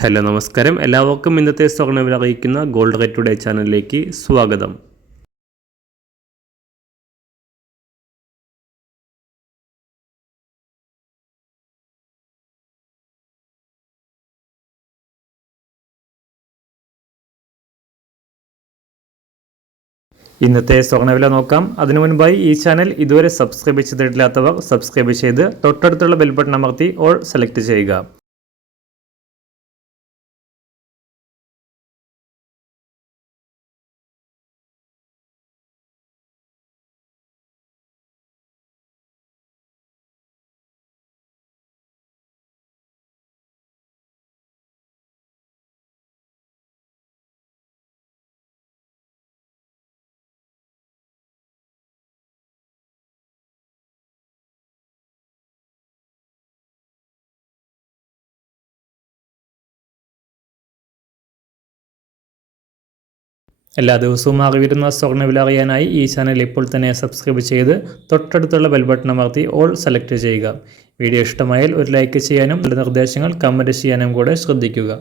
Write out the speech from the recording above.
Hello നമസ്കാരം, എല്ലാവർക്കും ഇന്നത്തെ സ്വർണ്ണവില അറിയിക്കുന്ന ഗോൾഡ് റേറ്റ് ടുഡേ ചാനലിലേക്ക് സ്വാഗതം. ഇന്നത്തെ സ്വർണ്ണവില നോക്കാം. അതിനു മുൻപായി ഈ ചാനൽ ഇതുവരെ സബ്സ്ക്രൈബ് ചെയ്തിട്ടില്ലാത്തവർ സബ്സ്ക്രൈബ് ചെയ്ത് തൊട്ടടുത്തുള്ള ബെൽ ബട്ടൺ അമർത്തി ഓൾ സെലക്ട് ചെയ്യുക. എല്ലാ ദിവസവും അറിയുന്ന സ്വർണ്ണവില അറിയാനായി ഈ ചാനൽ ഇപ്പോൾ തന്നെ സബ്സ്ക്രൈബ് ചെയ്ത് തൊട്ടടുത്തുള്ള ബെൽ ബട്ടൺ അമർത്തി ഓൾ സെലക്ട് ചെയ്യുക. വീഡിയോ ഇഷ്ടമായാൽ ഒരു ലൈക്ക് ചെയ്യാനും നല്ല നിർദ്ദേശങ്ങൾ കമൻറ്റ് ചെയ്യാനും കൂടെ ശ്രദ്ധിക്കുക.